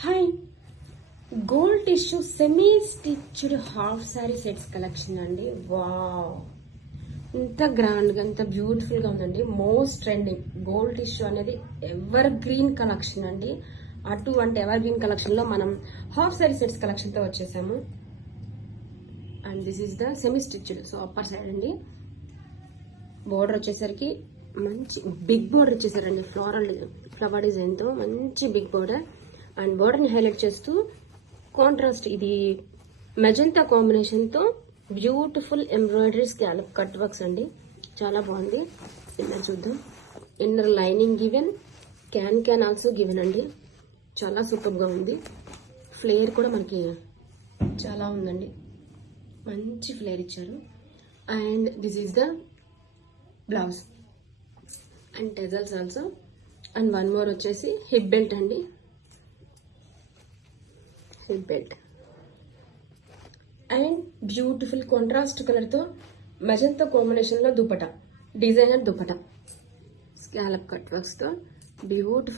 Hi, gold tissue semi stitched half sorry sets collection అండి. Wow, ఇంత grand గా ఇంత బ్యూటిఫుల్ గా ఉందండి. మోస్ట్ ట్రెండింగ్ గోల్డ్ టిష్యూ అనేది ఎవర్ గ్రీన్ కలెక్షన్ అండి. అటువంటి ఎవర్ గ్రీన్ కలెక్షన్ లో మనం హాఫ్ సారీ సెట్స్ కలెక్షన్ తో వచ్చేసాము. And this is the semi stitched, so upper side అండి. బోర్డర్ వచ్చేసరికి మంచి బిగ్ బోర్డర్ ఇచ్చేసారండి. ఫ్లవర్ డిజైన్ తో మంచి బిగ్ బోర్డర్. అండ్ బోర్డర్ ని హైలైట్ చేస్తూ కాంట్రాస్ట్, ఇది మెజంతా కాంబినేషన్ తో beautiful embroidery scallop cut works అండి. చాలా బాగుంది. ఇన్నర్ చూద్దాం. Inner lining given, can also given అండి. చాలా సూపర్ గా ఉంది. ఫ్లేర్ కూడా మనకి చాలా ఉందండి. మంచి ఫ్లేర్ ఇచ్చారు. And this is the blouse and టెజల్స్ also. And one more వచ్చేసి హిప్ బెల్ట్ అండి. Hip belt and beautiful contrast colour తో మెజంతా కాంబినేషన్ లో dupatta, designer dupatta, scallop cut works తో బ్యూటిఫుల్.